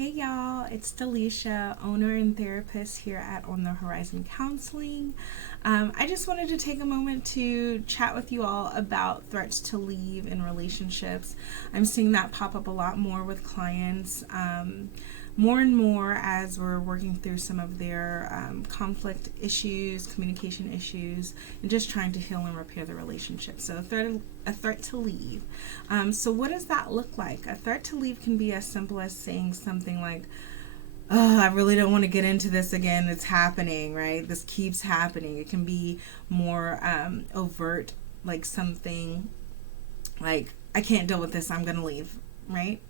Hey y'all, it's Delisha, owner and therapist here at On the Horizon Counseling. I just wanted to take a moment to chat with you all about threats to leave in relationships. I'm seeing that pop up a lot more with clients, more and more as we're working through some of their conflict issues, communication issues, and just trying to heal and repair the relationship. So a threat to leave. So what does that look like? A threat to leave can be as simple as saying something like, oh, I really don't want to get into this again. It's happening, right? This keeps happening. It can be more overt, like something like, I can't deal with this. I'm going to leave, right?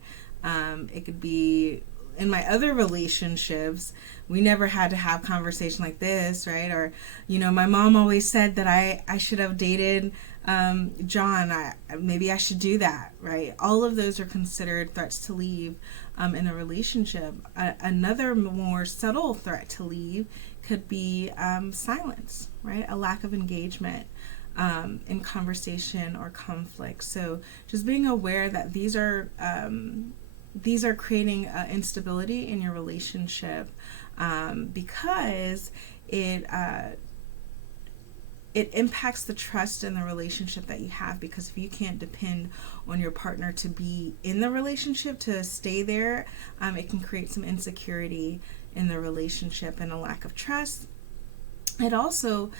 It could be in my other relationships, we never had to have conversation like this, right? Or, my mom always said that I should have dated John. Maybe I should do that, right? All of those are considered threats to leave in a relationship. Another more subtle threat to leave could be silence, right? A lack of engagement in conversation or conflict. So just being aware that these are creating instability in your relationship because it impacts the trust in the relationship that you have, because if you can't depend on your partner to be in the relationship, to stay there, it can create some insecurity in the relationship and a lack of trust. It also,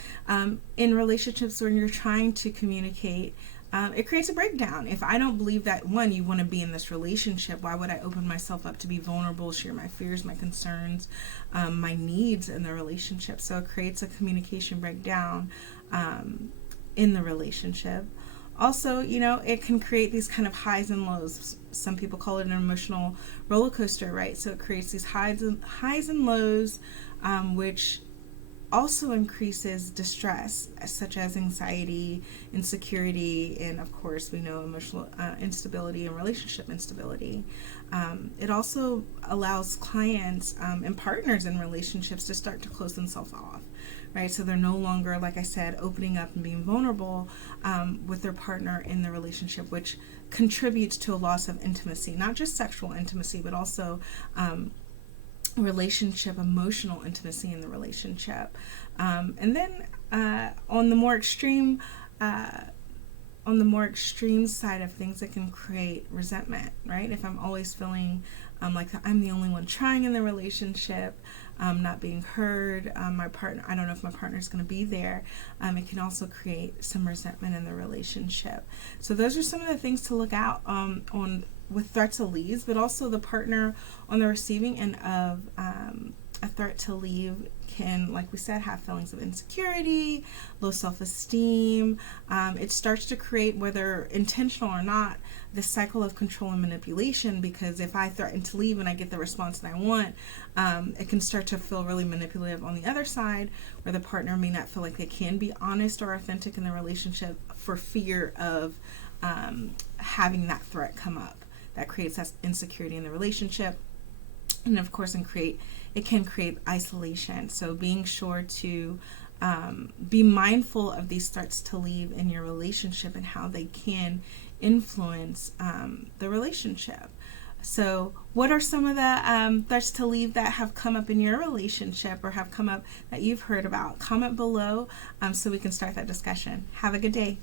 in relationships when you're trying to communicate, it creates a breakdown. If I don't believe that, one, you want to be in this relationship, why would I open myself up to be vulnerable, share my fears, my concerns, my needs in the relationship? So it creates a communication breakdown in the relationship. Also, it can create these kind of highs and lows. Some people call it an emotional roller coaster, right? So it creates these highs and lows, which also increases distress, such as anxiety, insecurity, and of course we know emotional instability and relationship instability. It also allows clients and partners in relationships to start to close themselves off, right? So they're no longer, like I said, opening up and being vulnerable with their partner in the relationship, which contributes to a loss of intimacy, not just sexual intimacy, but also relationship, emotional intimacy in the relationship. And then on the more extreme side of things, it can create resentment, right? If I'm always feeling like I'm the only one trying in the relationship, not being heard, my partner, I don't know if my partner is going to be there, it can also create some resentment in the relationship. So those are some of the things to look out on with threats to leave, but also the partner on the receiving end of a threat to leave can, like we said, have feelings of insecurity, low self-esteem. It starts to create, whether intentional or not, this cycle of control and manipulation, because if I threaten to leave and I get the response that I want, it can start to feel really manipulative on the other side, where the partner may not feel like they can be honest or authentic in the relationship for fear of having that threat come up. That creates that insecurity in the relationship, and of course it can create isolation. So being sure to be mindful of these threats to leave in your relationship and how they can influence the relationship. So what are some of the threats to leave that have come up in your relationship or have come up that you've heard about? Comment below so we can start that discussion. Have a good day.